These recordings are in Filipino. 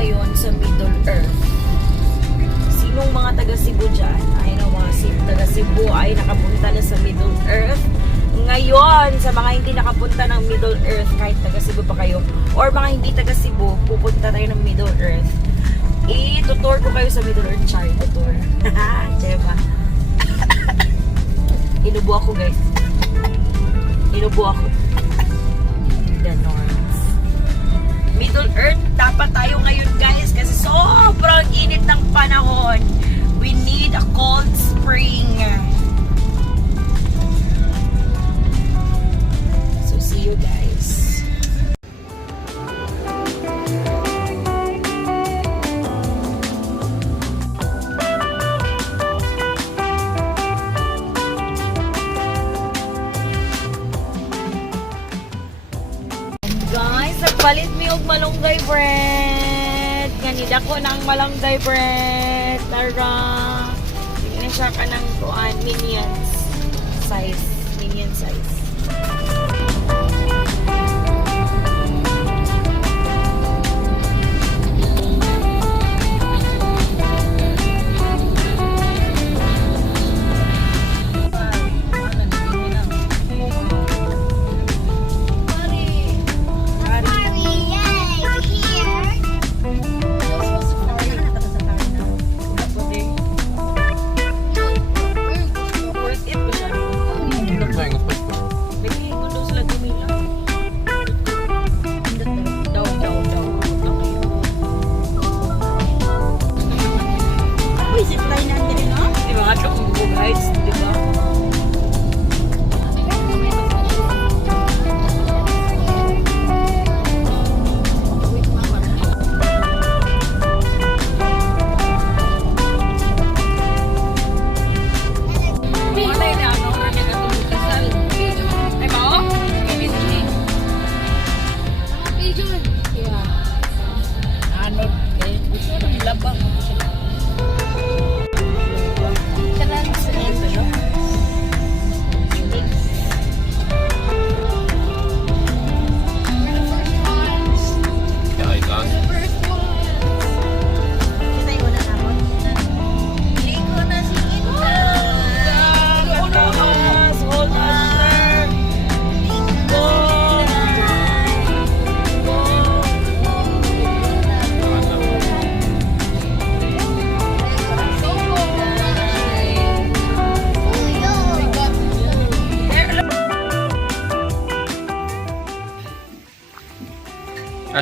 ngayon sa Middle Earth. Sinong mga taga Cebu dyan? Ay no, mga taga Cebu ay nakapunta na sa Middle Earth. Ngayon, sa mga hindi nakapunta ng Middle Earth, kahit taga Cebu pa kayo, or mga hindi taga Cebu, pupunta tayo ng Middle Earth. I-tutor ko kayo sa Middle Earth. Char, tutor. Diba? Inubo ako, guys. Inubo ako. The North. Middle Earth, dapat tayo ngayon, guys, kasi sobrang init ng panahon. We need a cold spring. So, see you guys. Guys, nagpalit mi og malunggay bread. Ganida ko ng malunggay bread. Tara. Tingnan siya ka ng minions size. Minion size.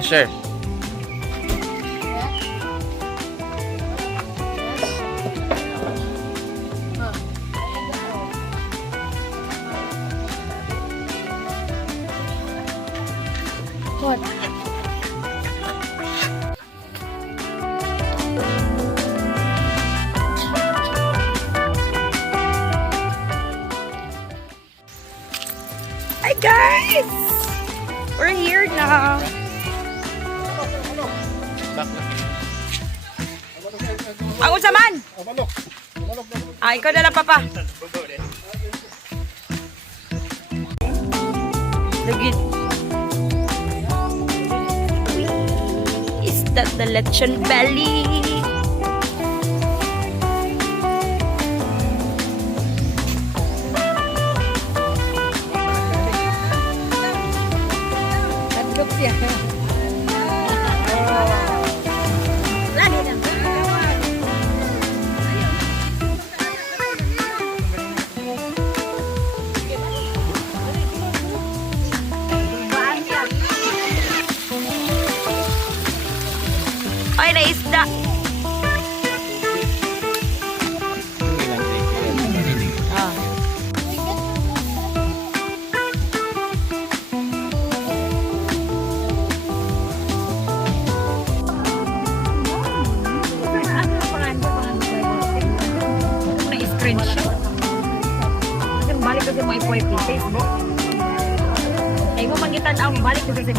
Sure. What? Hi guys! We're here now. Ako saman! Ay, ikaw na lang, Papa. Lagit. Is that the lechon belly? Tatlog siya. Ay, na isda. Ah. Na-screenshot. Balik kasi mo i-FYP Facebook. Ay mo magitan ang balik kasi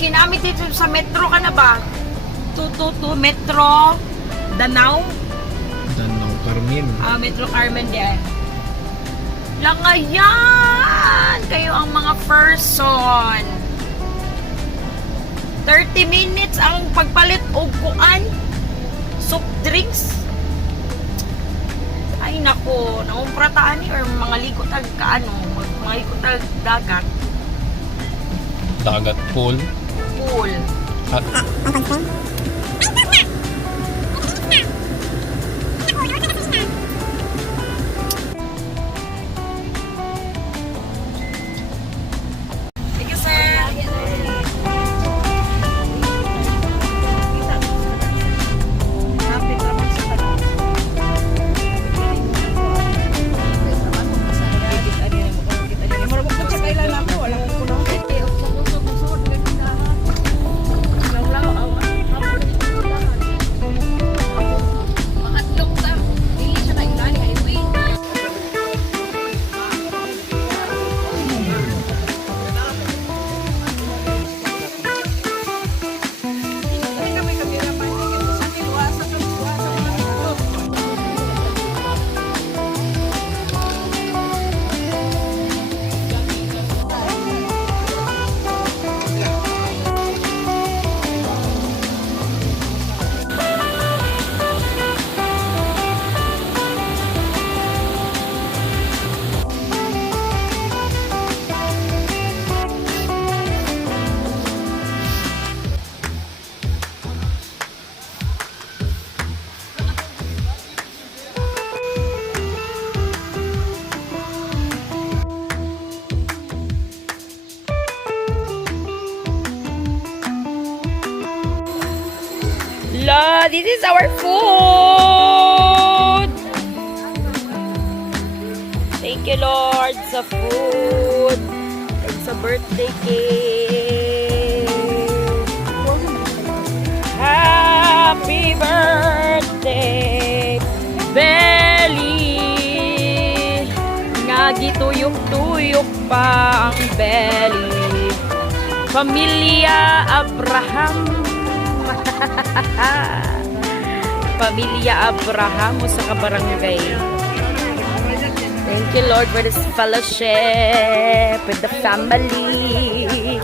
kinamit dito sa metro ka na ba? 222 Metro Danau? Danau Carmen. Metro Carmen din. Langayan! Kayo ang mga person. 30 minutes ang pagpalit og kuan. Soft drinks. Ay nako, naumprataan ni or mga likotag kaano, mga likotag dagat. Dagat pool. Pool. At Sige, sir. Happy naman sa tanan. Marabot ko sa kailan ako, wala ko kuno. La, this is our food. Thank you, Lord, sa food. And sa birthday cake. Happy birthday, belly. Nga gituyok-tuyok pa ang belly. Pamilya Abraham. Pamilya Abraham sa kabarangay. Thank you, Lord, for this fellowship with the family.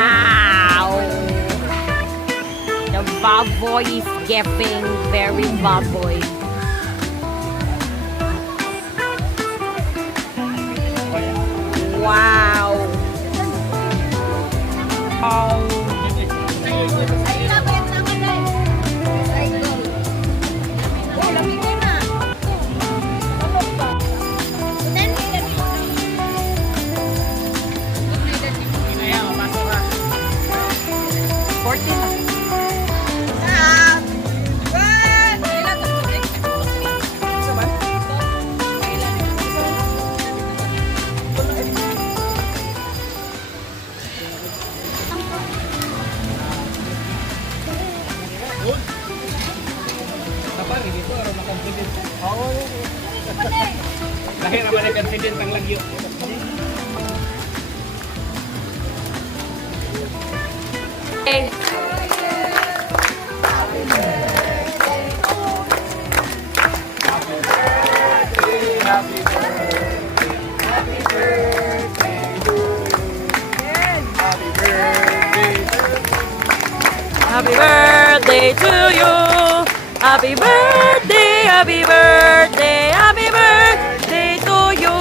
Wow! The baboy is getting very baboy. Wow! Oh! lahir naman ang confident ang lagyo. Okay. Happy birthday to you. Happy birthday, happy birthday, happy birthday to you.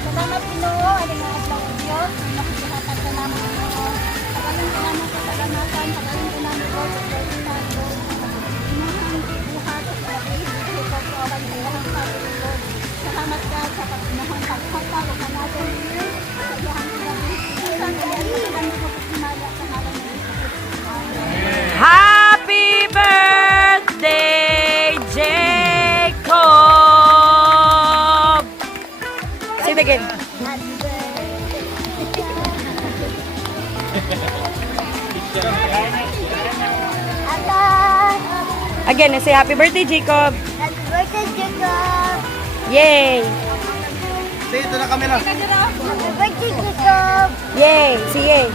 Salamat Ginoo, aling nga adlaw sa Dios, nakikihatag sa namin Ginoo. Pagaling ka namin sa kalamatan, pagaling ka namin Lord sa Santo. Inahang buhat sa labi, ito po awan ng ilahang pagkain Lord. Salamat ka sa pagkinahang paghatag o kanatin Ginoo. Sa ilahang labi, isang kaya sa kami ko pagkinala sa ngalan ng Jesus. Amen. Happy birthday, Jacob! Say it again. Happy birthday, Again, say happy birthday, Jacob. Happy birthday, Jacob. Yay! Say ito na camera. Happy birthday, Jacob. Yay! Sige.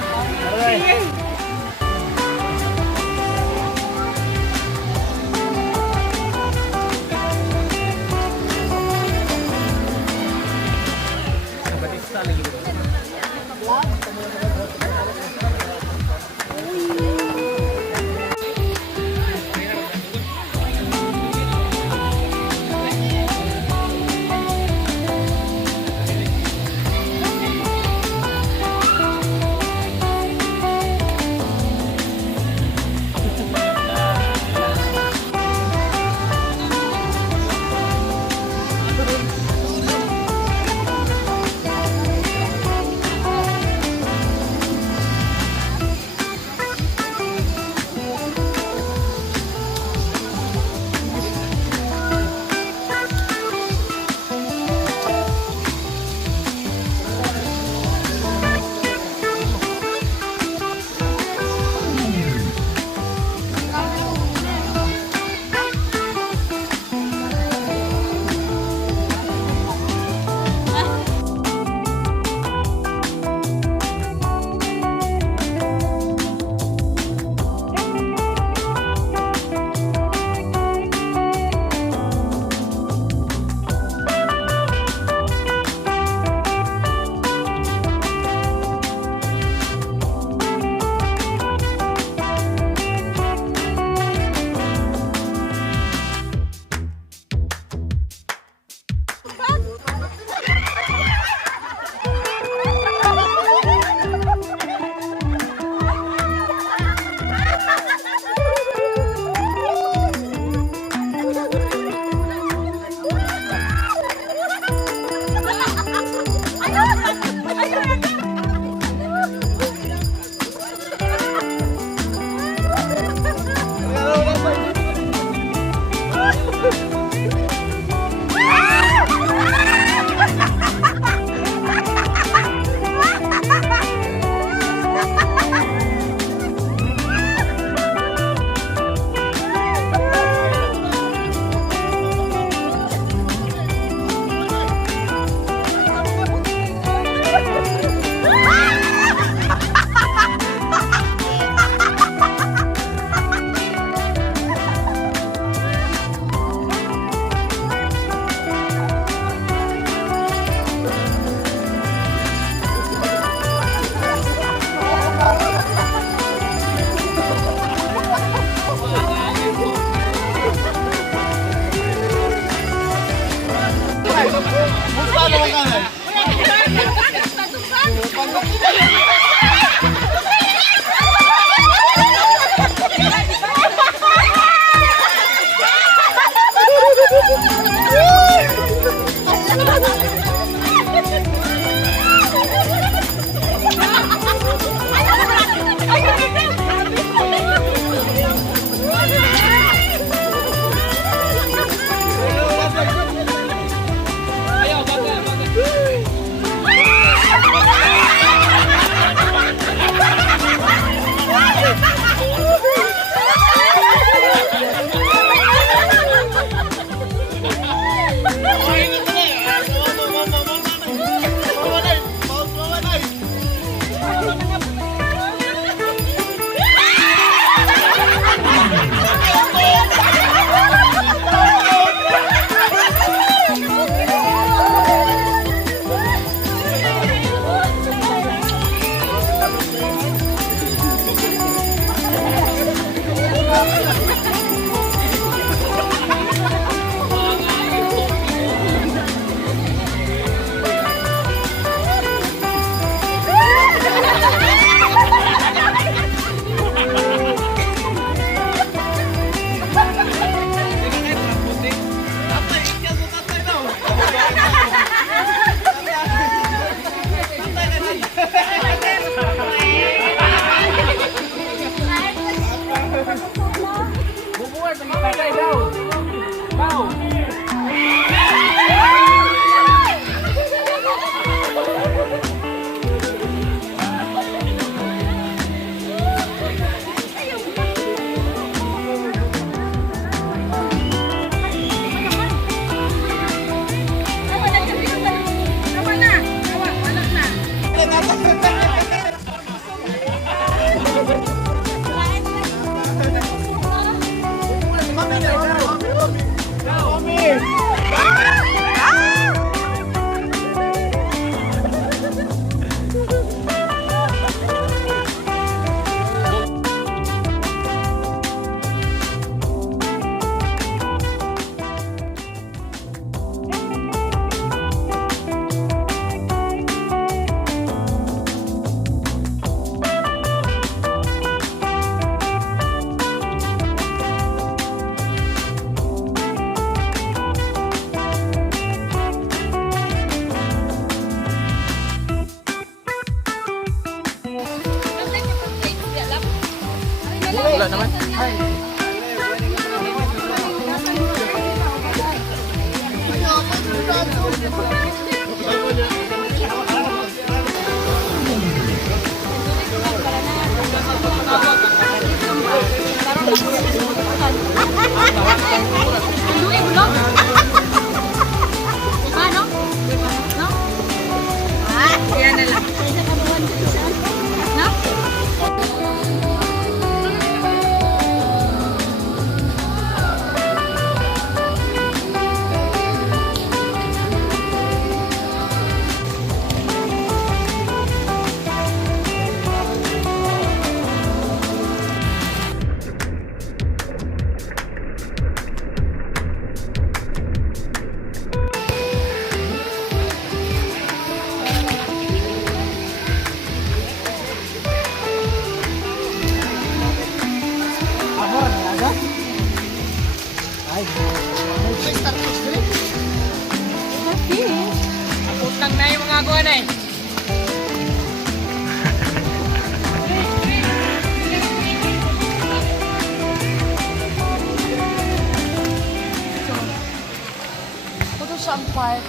Ang park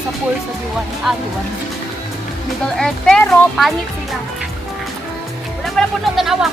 sa pool sa Diwan. Middle Earth. Pero, pangit sila. Wala pala puno, tanawa.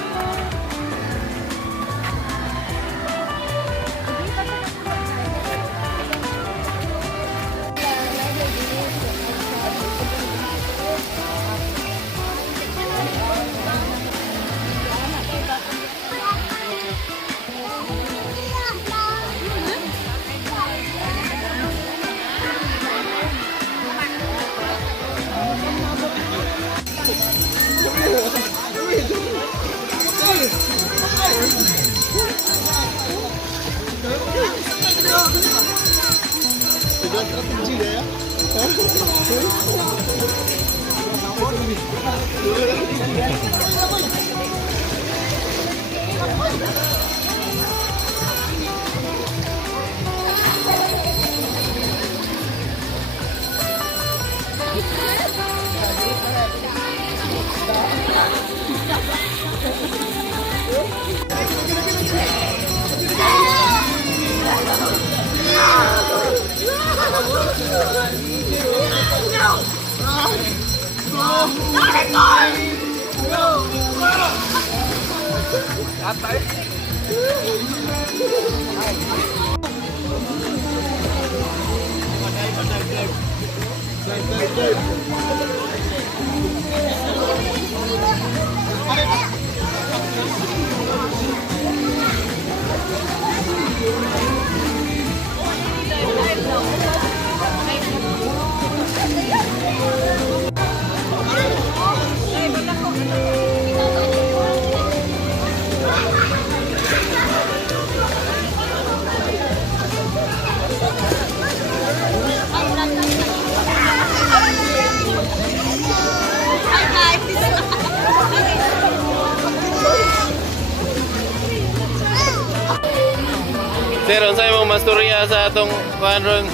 Sir, unsay mong masturya sa atong kuan ron?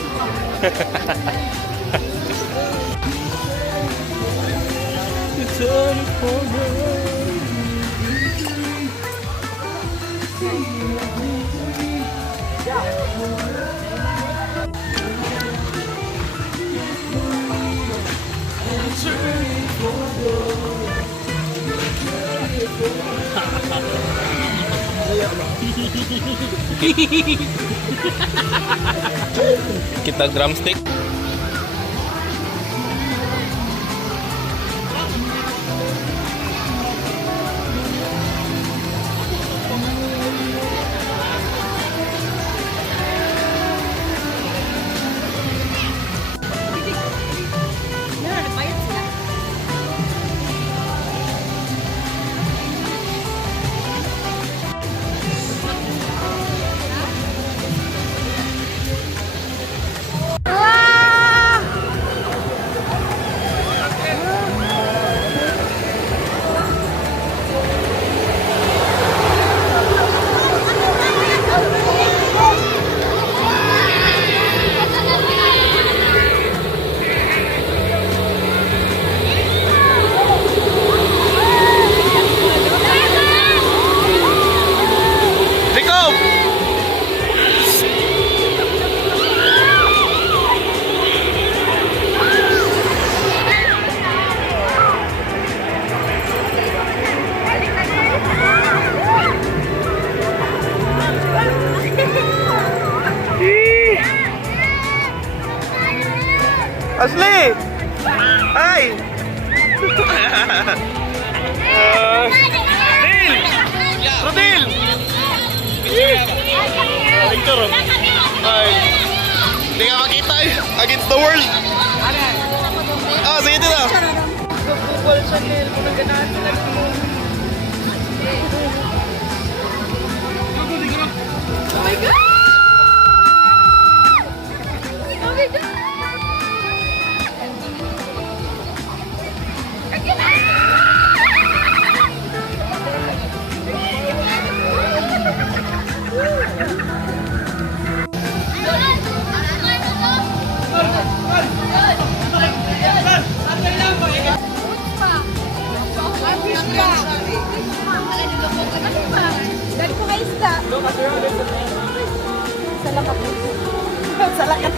Kita drumstick. Wow! Ay, against the world. Ah, sige dito na. Google channel kung naganahan sila mo. Oh my God! Oh my God! Dari ko kayo isda. Salamat. Salamat.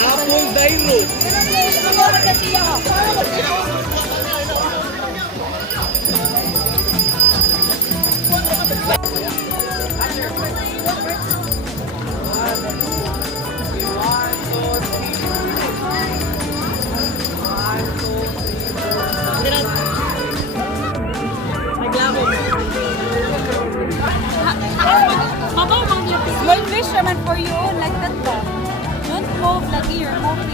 Apple Dairo. Small fish naman for you, like that ba? Don't move lagi, you're moving.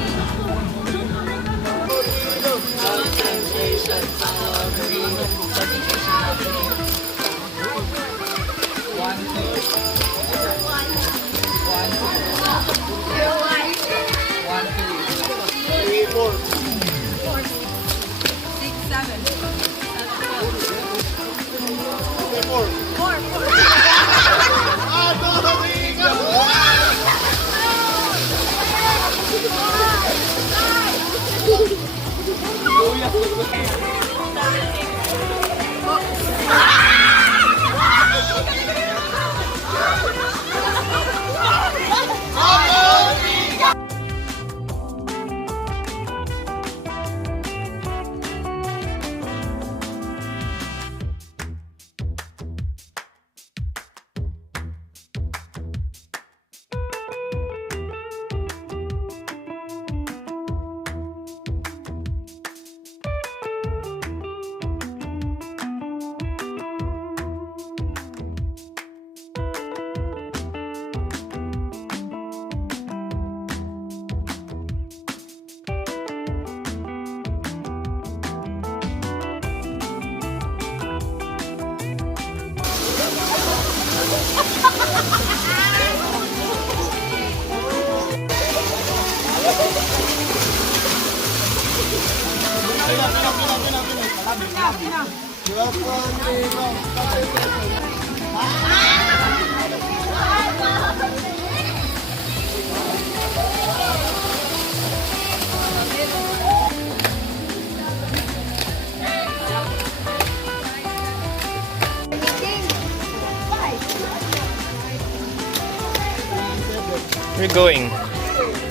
Where are you going?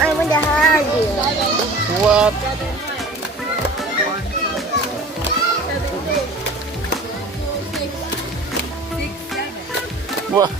I'm in the hagi. What? What?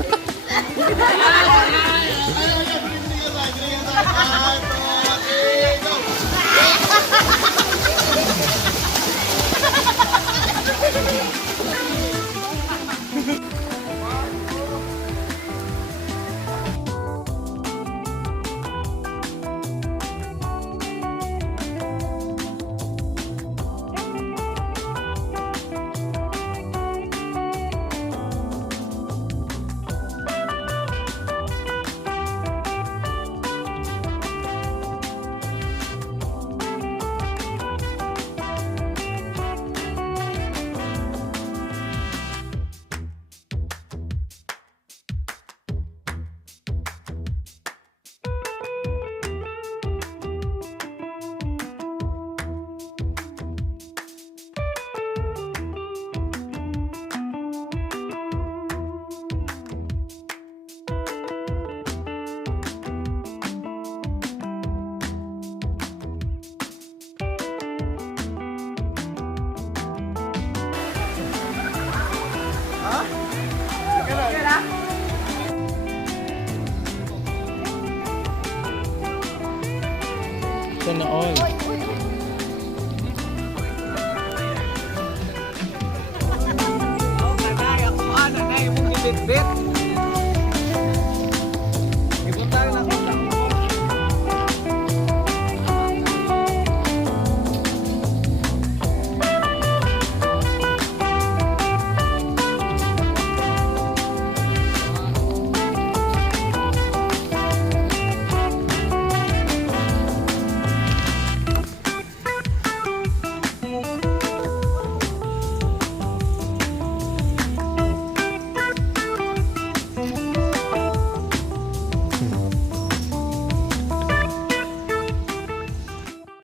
Sana all. Kanay ako ana na imong gibitbit.